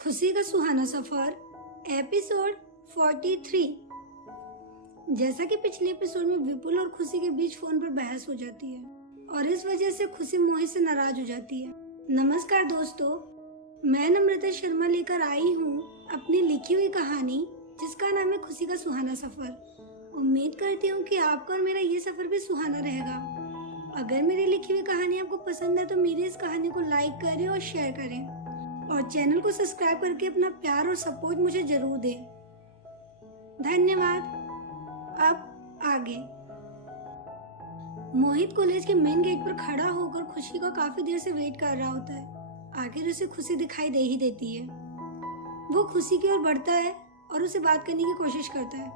खुशी का सुहाना सफर एपिसोड 43। जैसा कि पिछले एपिसोड में विपुल और खुशी के बीच फोन पर बहस हो जाती है और इस वजह से खुशी मोहित से नाराज हो जाती है। नमस्कार दोस्तों, मैं नम्रता शर्मा लेकर आई हूँ अपनी लिखी हुई कहानी जिसका नाम है खुशी का सुहाना सफर। उम्मीद करती हूँ कि आपका और मेरा ये सफर भी सुहाना रहेगा। अगर मेरी लिखी हुई कहानी आपको पसंद है तो मेरी इस कहानी को लाइक करें और शेयर करें और चैनल को सब्सक्राइब करके अपना प्यार और सपोर्ट मुझे जरूर दें। धन्यवाद। अब आगे। मोहित कॉलेज के मेन गेट पर खड़ा होकर खुशी को काफी देर से वेट कर रहा होता है। आखिर उसे खुशी दिखाई दे ही देती है। वो खुशी की ओर बढ़ता है और उसे बात करने की कोशिश करता है,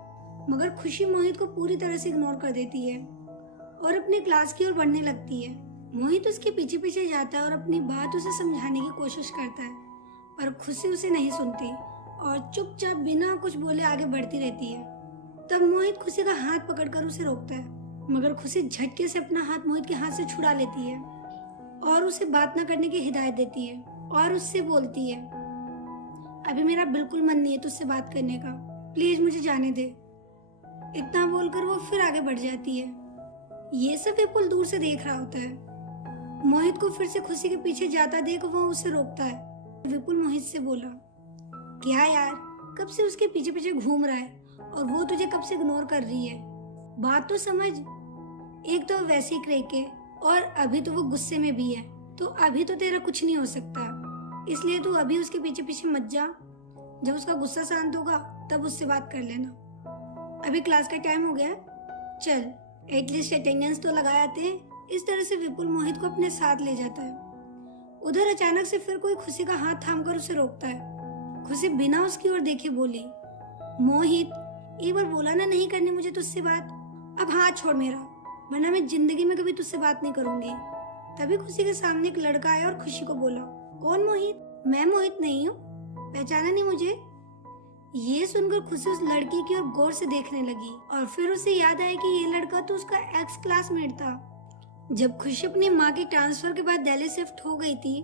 मगर खुशी मोहित को पूरी तरह से इग्नोर कर देती है और अपने क्लास की ओर बढ़ने लगती है। मोहित उसके पीछे पीछे जाता है और अपनी बात उसे समझाने की कोशिश करता है, पर खुशी उसे नहीं सुनती और चुपचाप बिना कुछ बोले आगे बढ़ती रहती है। तब मोहित खुशी का हाथ पकड़कर उसे रोकता है, मगर खुशी झटके से अपना हाथ मोहित के हाथ से छुड़ा लेती है और उसे बात न करने की हिदायत देती है और उससे बोलती है, अभी मेरा बिल्कुल मन नहीं है तुझसे बात करने का, प्लीज मुझे जाने दे। इतना बोलकर वो फिर आगे बढ़ जाती है। ये सब विपुल दूर से देख रहा होता है। मोहित को फिर से खुशी के पीछे जाता देख वो उसे रोकता है। विपुल मोहित से बोला, क्या यार, कब से उसके पीछे पीछे घूम रहा है और वो तुझे कब से इग्नोर कर रही है? बात तो समझ। एक तो वैसे ही क्रैक है और अभी तो वो गुस्से में भी है, तो अभी तो तेरा कुछ नहीं हो सकता, इसलिए तू अभी उसके पीछे पीछे मत जा। जब उसका गुस्सा शांत होगा तब उससे बात कर लेना। अभी क्लास का टाइम हो गया, चल एटलीस्ट अटेंडेंस तो लगा आते हैं। इस तरह से विपुल मोहित को अपने साथ ले जाता है। उधर अचानक से फिर कोई खुशी का हाथ थामकर उसे रोकता है। खुशी बिना उसकी ओर देखे बोली, मोहित एक बार बोला ना नहीं करनी मुझे तुझसे बात, अब हाथ छोड़ मेरा, वरना मैं जिंदगी में कभी तुझसे बात नहीं करूंगी। तभी खुशी के सामने एक लड़का आया और खुशी को बोला, कौन मोहित? मैं मोहित नहीं हूँ, पहचाना नहीं मुझे? ये सुनकर खुशी उस लड़की की ओर गौर से देखने लगी और फिर उसे याद आया कि ये लड़का तो उसका एक्स क्लासमेट था। जब खुशी अपनी माँ के ट्रांसफर के बाद दिल्ली शिफ्ट हो गई थी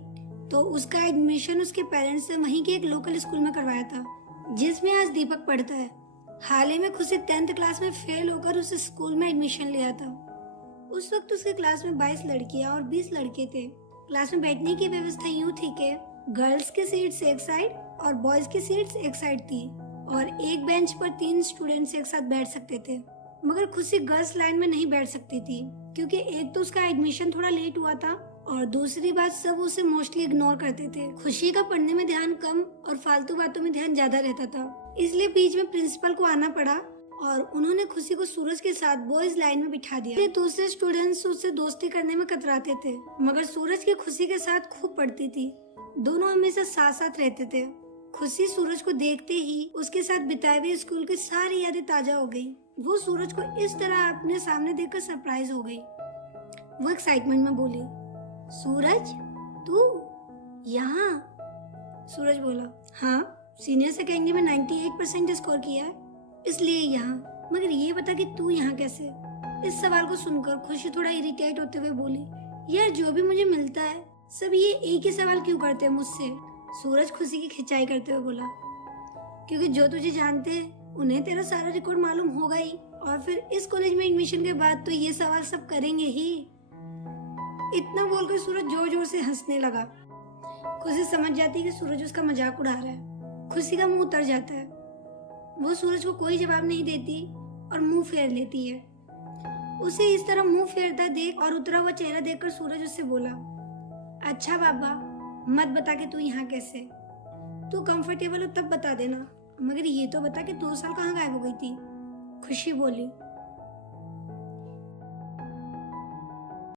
तो उसका एडमिशन उसके पेरेंट्स ने वहीं के एक लोकल स्कूल में करवाया था, जिसमें आज दीपक पढ़ता है। हाल ही में खुशी 10th क्लास में फेल होकर उस स्कूल में एडमिशन लिया था। उस वक्त उसके क्लास में 22 लड़कियां और 20 लड़के थे। क्लास में बैठने की व्यवस्था यूँ थी कि गर्ल्स की सीट्स एक साइड और बॉयज की सीट्स एक साइड थी और एक बेंच पर 3 स्टूडेंट्स एक साथ बैठ सकते थे। मगर खुशी गर्ल्स लाइन में नहीं बैठ सकती थी क्योंकि एक तो उसका एडमिशन थोड़ा लेट हुआ था और दूसरी बात सब उसे मोस्टली इग्नोर करते थे। खुशी का पढ़ने में ध्यान कम और फालतू बातों में ध्यान ज्यादा रहता था, इसलिए बीच में प्रिंसिपल को आना पड़ा और उन्होंने खुशी को सूरज के साथ बॉयज लाइन में बिठा दिया। दूसरे स्टूडेंट्स उससे दोस्ती करने में कतराते थे, मगर सूरज की खुशी के साथ खूब पढ़ती थी। दोनों हमेशा साथ साथ रहते थे। खुशी सूरज को देखते ही उसके साथ बिताए हुए स्कूल की सारी यादें ताजा हो गई। वो सूरज को इस तरह अपने सामने देखकर सरप्राइज हो गई। वो एक्साइटमेंट में बोली, सूरज तू यहाँ? सूरज बोला, हाँ, सीनियर सेकेंडरी में 98% स्कोर किया है, इसलिए यहाँ। मगर ये बता कि तू यहाँ कैसे? इस सवाल को सुनकर खुशी थोड़ा इरिटेट होते हुए बोली, यार जो भी मुझे मिलता है सब ये एक ही सवाल क्यों करते हैं मुझसे? सूरज खुशी की खिंचाई करते हुए बोला, क्योंकि जो तुझे जानते हैं उन्हें तेरा सारा रिकॉर्ड मालूम होगा ही, और फिर इस कॉलेज में एडमिशन के बाद तो ये सवाल सब करेंगे ही। इतना बोलकर सूरज जोर जोर से हंसने लगा। खुशी समझ जाती है कि सूरज उसका मजाक उड़ा रहा है। खुशी का मुंह उतर जाता है। वो सूरज को कोई जवाब नहीं देती और मुंह फेर लेती है। उसे इस तरह मुंह फेरता देख और उतरा हुआ चेहरा देखकर सूरज उससे बोला, अच्छा बाबा, मत बता कि तू यहाँ कैसे? तू कंफर्टेबल हो तब बता देना, मगर ये तो बता कि 2 साल कहाँ गायब हो गई थी? खुशी बोली,